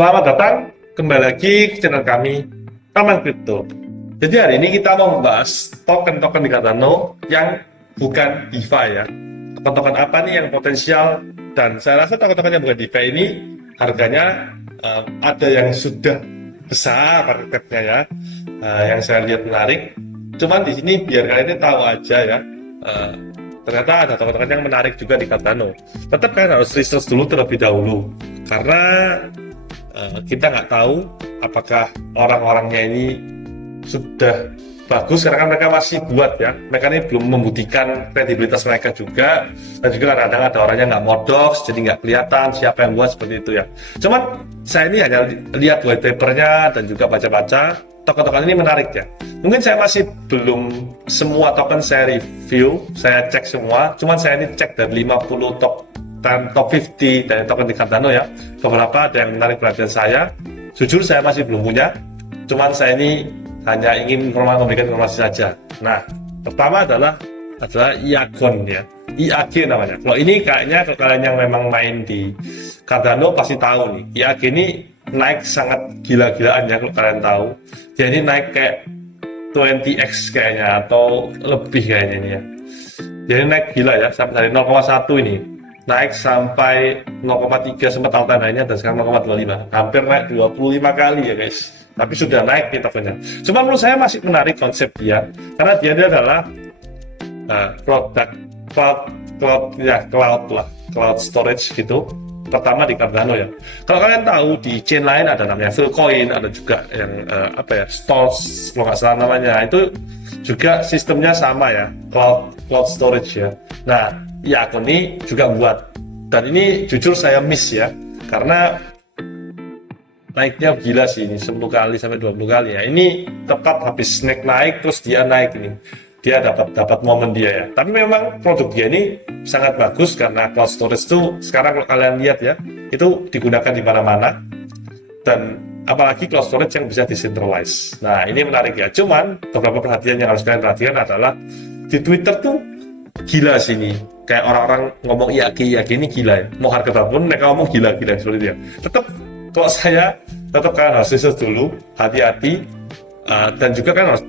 Selamat datang kembali lagi ke channel kami, Taman Kripto. Jadi hari ini kita mau membahas token-token di Cardano yang bukan DeFi ya. Token-token apa nih yang potensial, dan saya rasa token-token yang bukan DeFi ini harganya ada yang sudah besar marketnya ya, yang saya lihat menarik. Cuman di sini biar kalian ini tahu aja ya, ternyata ada token-token yang menarik juga di Cardano. Tetap kalian harus research dulu terlebih dahulu, karena kita nggak tahu apakah orang-orangnya ini sudah bagus, karena kan mereka masih buat ya, mereka ini belum membuktikan kredibilitas mereka juga, dan juga kadang-kadang ada orangnya nggak modok, jadi nggak kelihatan siapa yang buat seperti itu ya. Cuman saya ini hanya lihat white papernya dan juga baca-baca, token-token ini menarik ya. Mungkin saya masih belum semua token saya review, saya cek semua, cuman saya ini cek dari 50 top 50 dari token di Cardano ya. Beberapa ada yang menarik perhatian saya. Jujur saya masih belum punya, cuman saya ini hanya ingin memberikan informasi saja. Nah, pertama adalah Iagon ya, IAG namanya. Kalau ini kayaknya kalau kalian yang memang main di Cardano pasti tahu nih, IAG ini naik sangat gila-gilaan ya. Kalau kalian tahu, dia ini naik kayak 20x kayaknya, atau lebih kayaknya ini ya. Jadi naik gila ya, sampai dari 0,1 ini naik sampai 0,3 sempat all time high-nya, dan sekarang 0,25, hampir naik 25 kali ya guys. Tapi sudah naik nih tokennya. Cuma menurut saya masih menarik konsep dia, karena dia adalah cloud storage gitu, pertama di Cardano ya. Kalau kalian tahu di chain lain ada namanya Filecoin, ada juga yang Stores kalau nggak salah namanya, itu juga sistemnya sama ya, cloud storage ya. Nah, Iagon ini juga buat, dan ini jujur saya miss ya, karena naiknya gila sih ini, 10 kali sampai 20 kali ya. Ini tepat habis naik terus dia naik ini, dia dapat momen dia ya. Tapi memang produk dia ini sangat bagus, karena cloud storage itu sekarang kalau kalian lihat ya, itu digunakan di mana-mana, dan apalagi cloud storage yang bisa decentralized. Nah, ini menarik ya. Cuman beberapa perhatian yang harus kalian perhatikan adalah di Twitter tuh gila sih ini, kayak orang-orang ngomong IAG ini gila ya, mau harga berapapun mereka ngomong gila-gila seperti itu ya. Kalau saya tetap kalian harus riset dulu, hati-hati, dan juga kan harus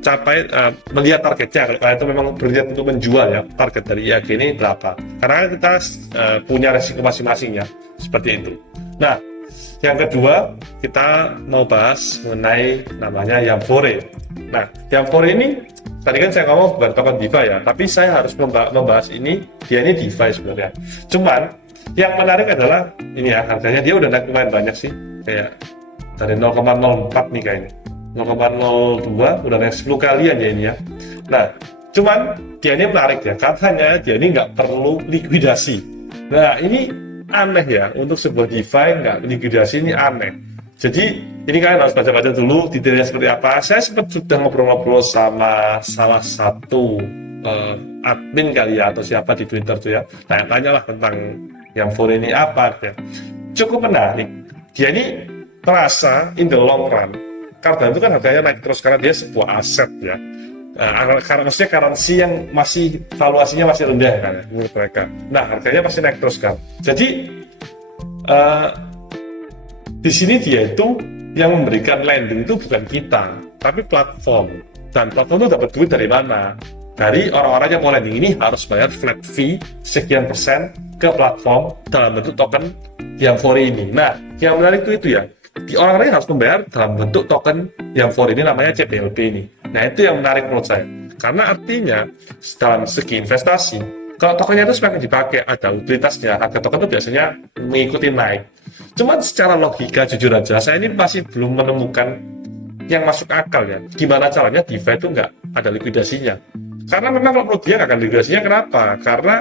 melihat targetnya. Kalau kalian itu memang berniat untuk menjual ya, target dari IAG ini berapa, karena kita punya resiko masing-masing ya, seperti itu. Nah, yang kedua kita mau bahas mengenai namanya Yamfore. Nah, Yamfore ini tadi kan saya ngomong bukan token DeFi ya, tapi saya harus membahas ini, dia ini DeFi sebenarnya. Cuman yang menarik adalah ini ya, harganya dia udah naik lumayan banyak sih, kayak dari 0,04 nih kayaknya, 0,02 udah naik 10 kalian ya ini ya. Nah, cuman dia ini menarik ya, katanya dia ini nggak perlu likuidasi. Nah, ini aneh ya, untuk sebuah DeFi nggak likuidasi, ini aneh. Jadi ini kalian harus baca-baca dulu detailnya seperti apa. Saya sempat sudah ngobrol-ngobrol sama salah satu admin kali ya, atau siapa di Twitter tuh ya, tanya-tanya lah tentang Yamfore ini apa ya. Cukup menarik. Dia ini merasa in the long run, Cardano itu kan harganya naik terus karena dia sebuah aset ya. Karena maksudnya currency yang masih valuasinya masih rendah kan ya, menurut mereka. Nah, harganya pasti naik terus kan. Jadi di sini dia itu yang memberikan lending itu bukan kita, tapi platform. Dan platform itu dapat duit dari mana? Dari orang-orang yang mau lending ini harus bayar flat fee sekian persen ke platform dalam bentuk token Yamfore ini. Nah, yang menarik itu ya, orang-orang harus membayar dalam bentuk token Yamfore ini, namanya CBLP ini. Nah, itu yang menarik menurut saya, karena artinya dalam segi investasi, kalau tokennya itu semakin dipakai, ada utilitasnya, harga token itu biasanya mengikuti naik. Cuman secara logika jujur aja, saya ini masih belum menemukan yang masuk akal ya, gimana caranya DeFi itu nggak ada likuidasinya. Karena memang kalau menurut dia nggak akan likuidasinya, kenapa? Karena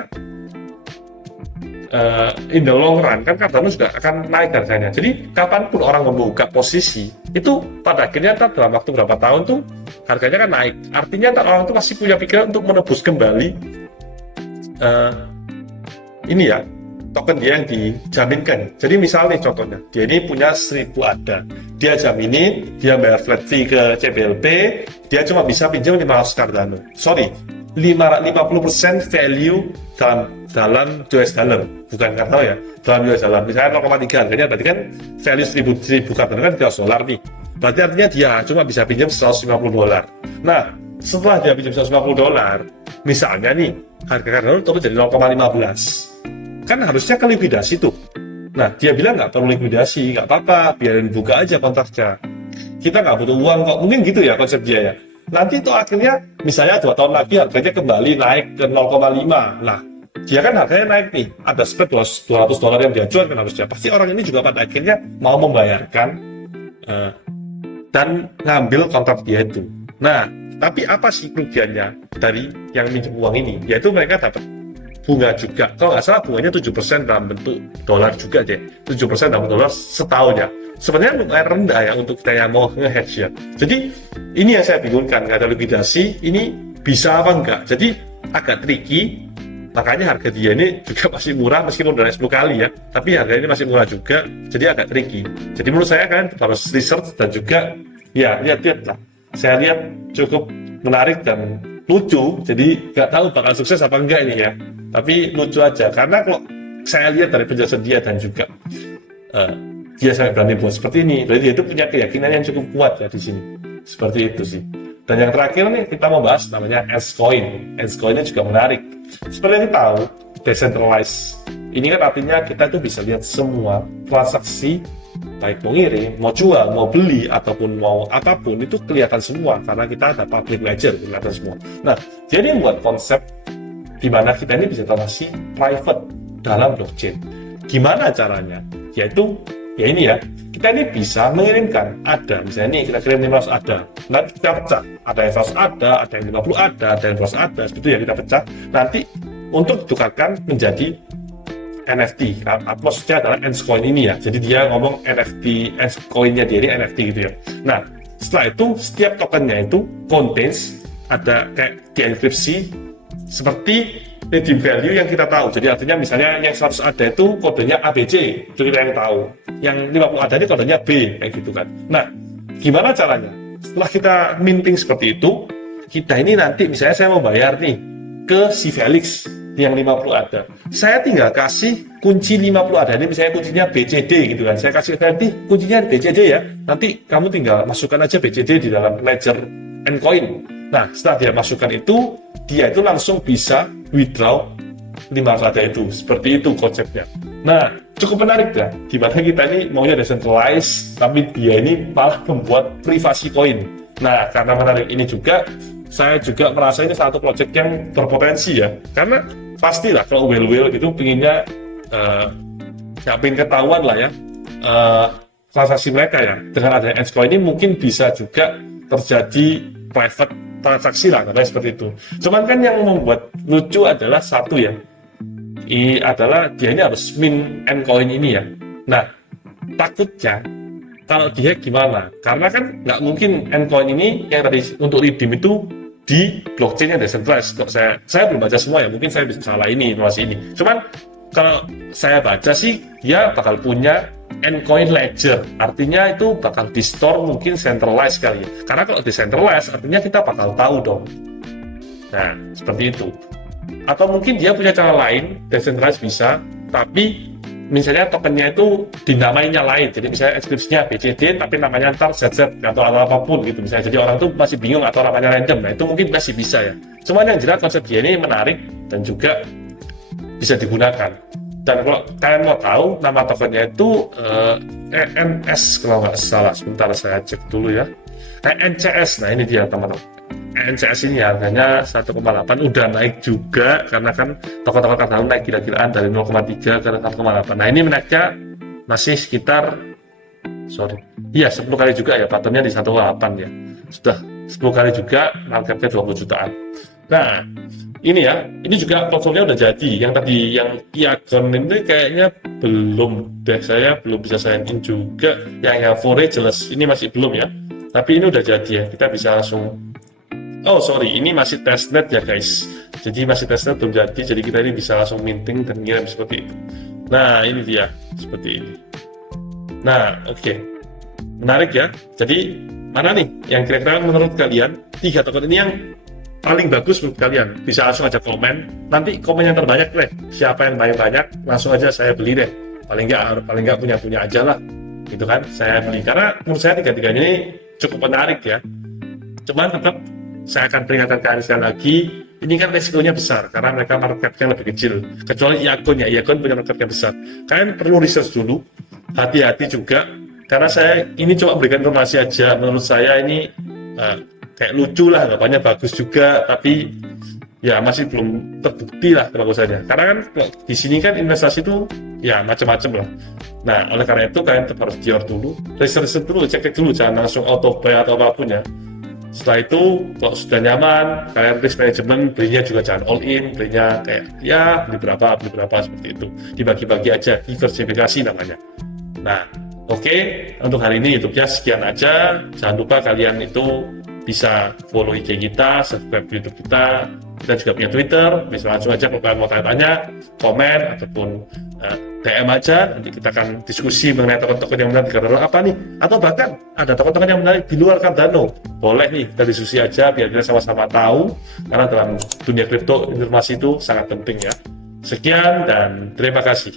in the long run kan Cardano juga akan naik harganya. Jadi kapanpun orang membuka posisi itu, pada akhirnya dalam waktu berapa tahun tuh harganya kan naik. Artinya orang tuh masih punya pikiran untuk menebus kembali ini ya, token dia yang dijaminkan. Jadi misalnya contohnya, dia ini punya 1000 ADA, dia jaminin, dia bayar flat fee ke CBLP, dia cuma bisa pinjam 500 Cardano. Sorry, 50% value dalam US dollar, bukan karena ya, dalam US dollar. Misalnya 0,3 harganya, berarti kan value 1000 Cardano kan $100 nih. Berarti artinya dia cuma bisa pinjam $150. Nah, setelah dia pinjam $150, misalnya nih, harga Cardano turun jadi 0,15. Kan harusnya ke likuidasi tuh. Nah, dia bilang nggak perlu likuidasi, nggak apa-apa, biarin buka aja kontraknya. Kita nggak butuh uang kok. Mungkin gitu ya konsep dia ya. Nanti itu akhirnya, misalnya 2 tahun lagi harganya kembali naik ke 0,5. Nah, dia kan harganya naik nih. Ada spread $200 yang dia jual kan harusnya. Pasti orang ini juga pada akhirnya mau membayarkan dan ngambil kontrak dia itu. Nah, tapi apa sih kerugiannya dari yang minjem uang ini? Yaitu mereka dapat bunga juga. Kalau nggak salah bunganya 7% dalam bentuk dolar juga deh. 7% dalam bentuk dolar setahun ya. Sebenarnya lumayan rendah ya untuk kita yang mau nge-hedge ya. Jadi ini yang saya bingungkan, nggak ada likuidasi, ini bisa apa enggak? Jadi agak tricky, makanya harga dia ini juga masih murah meskipun udah naik 10 kali ya. Tapi harga ini masih murah juga, jadi agak tricky. Jadi menurut saya kan harus research dan juga ya lihat-lihat lah. Saya lihat cukup menarik dan lucu, jadi nggak tahu bakal sukses apa enggak ini ya. Tapi lucu aja, karena kalau saya lihat dari penjelasan dia dan juga dia sampai berani buat seperti ini, berarti dia itu punya keyakinan yang cukup kuat ya di sini. Seperti itu sih. Dan yang terakhir nih kita mau bahas namanya Anscoin. Anscoin ini juga menarik. Seperti yang kita tahu, decentralized. Ini kan artinya kita tuh bisa lihat semua transaksi, baik mau ngirim, mau jual, mau beli, ataupun mau apapun, itu kelihatan semua karena kita ada public ledger, kelihatan semua. Nah, jadi buat konsep di mana kita ini bisa transaksi private dalam blockchain. Gimana caranya? Yaitu ya ini ya, kita ini bisa mengirimkan ada, misalnya ini kita kirim 500 ada, nanti kita pecah, ada yang 100 ada yang 50 ada yang 200 ada, seperti itu ya kita pecah, nanti untuk ditukarkan menjadi NFT. Nah, maksudnya adalah Anscoin ini ya, jadi dia ngomong NFT, Anscoinnya dia ini NFT gitu ya. Nah, setelah itu setiap tokennya itu contains, ada kayak dienkripsi seperti redeem value yang kita tahu. Jadi artinya misalnya yang 100 ada itu kodenya ABC, itu kita yang tahu. Yang 50 ada ini kodenya B, kayak gitu kan. Nah, gimana caranya? Setelah kita minting seperti itu, kita ini nanti misalnya saya mau bayar nih ke si Felix yang 50 ada. Saya tinggal kasih kunci 50 ada, ini misalnya kuncinya BCD gitu kan. Saya kasih nanti kuncinya BCD ya. Nanti kamu tinggal masukkan aja BCD di dalam ledger Ncoin. Nah, setelah dia masukkan itu, dia itu langsung bisa withdraw 500 ada itu. Seperti itu konsepnya. Nah, cukup menarik ya. Dimana kita ini maunya decentralized, tapi dia ini malah membuat privasi koin. Nah, karena menarik ini juga, saya juga merasa ini satu project yang berpotensi ya. Karena pastilah kalau well gitu pinginnya ya pengen ketahuan lah ya transaksi mereka ya. Dengan adanya Anscoin ini mungkin bisa juga terjadi private transaksi lah, katanya seperti itu. Cuman kan yang membuat lucu adalah satu ya, adalah dia ini harus mint Ncoin ini ya. Nah, takutnya kalau dia gimana? Karena kan nggak mungkin Ncoin ini yang tadi untuk redeem itu di blockchain yang decentralized. Saya belum baca semua ya, mungkin saya bisa salah ini informasi ini. Cuman kalau saya baca sih dia bakal punya Ncoin ledger, artinya itu bakal di store mungkin centralized kali ya. Karena kalau decentralized artinya kita bakal tahu dong. Nah, seperti itu. Atau mungkin dia punya cara lain, decentralized bisa, tapi misalnya tokennya itu dinamainya lain. Jadi misalnya inskripsinya BCD tapi namanya ntar ZZ atau apapun gitu misalnya. Jadi orang tuh masih bingung atau namanya random. Nah, itu mungkin masih bisa ya. Cuman yang jelas konsep dia ini menarik dan juga bisa digunakan. Dan kalau kalian mau tahu nama tokennya itu ENS kalau nggak salah, sebentar saya cek dulu ya. ENCS, nah ini dia teman-teman. ENCS ini harganya 1,8, udah naik juga karena kan token-token Cardano naik gila-gilaan dari 0,3 ke 1,8. Nah ini menaiknya masih sekitar 10 kali juga ya, patternnya di 1,8 ya. Sudah 10 kali juga, marketnya 20 jutaan. Nah, ini ya, ini juga platformnya udah jadi. Yang tadi, yang Iagon ini kayaknya belum deh, saya belum bisa sign in juga. Yang Fore jelas, ini masih belum ya. Tapi ini udah jadi ya, kita bisa langsung. Oh sorry, ini masih testnet ya guys. Jadi masih testnet belum jadi, jadi kita ini bisa langsung minting dan ngirim seperti itu. Nah ini dia, seperti ini. Nah oke. Menarik ya. Jadi mana nih yang kira-kira menurut kalian 3 token ini yang paling bagus menurut kalian, bisa langsung aja komen. Nanti komen yang terbanyak deh, siapa yang paling banyak langsung aja saya beli deh. Paling nggak punya aja lah, gitu kan, saya beli. Karena menurut saya tiga-tiganya ini cukup menarik ya. Cuman tetap saya akan peringatkan kalian sekali lagi, ini kan resikonya besar karena mereka market cap-nya lebih kecil. Kecuali Iacon punya market cap besar. Kalian perlu research dulu, hati-hati juga. Karena saya ini cuma berikan informasi aja. Menurut saya ini kayak lucu lah, gambarnya bagus juga, tapi ya masih belum terbukti lah kebagusannya. Karena kan di sini kan investasi itu ya macam-macam lah. Nah, oleh karena itu kalian tetap harus dior dulu, research dulu, cek dulu, jangan langsung auto buy atau apapun ya. Setelah itu, kalau sudah nyaman, kalian risk management, belinya juga jangan all in, belinya kayak ya beli berapa seperti itu. Dibagi-bagi aja, diversifikasi namanya. Nah, oke, untuk hari ini YouTube-nya sekian aja. Jangan lupa kalian itu bisa follow IG kita, subscribe YouTube kita. Kita juga punya Twitter, bisa langsung aja kalau kalian mau tanya-tanya, komen, ataupun DM aja. Nanti kita akan diskusi mengenai token-token yang menarik di Cardano apa nih. Atau bahkan ada token-token yang menarik di luar Cardano. Boleh nih, kita diskusi aja biar kita sama-sama tahu. Karena dalam dunia kripto, informasi itu sangat penting ya. Sekian dan terima kasih.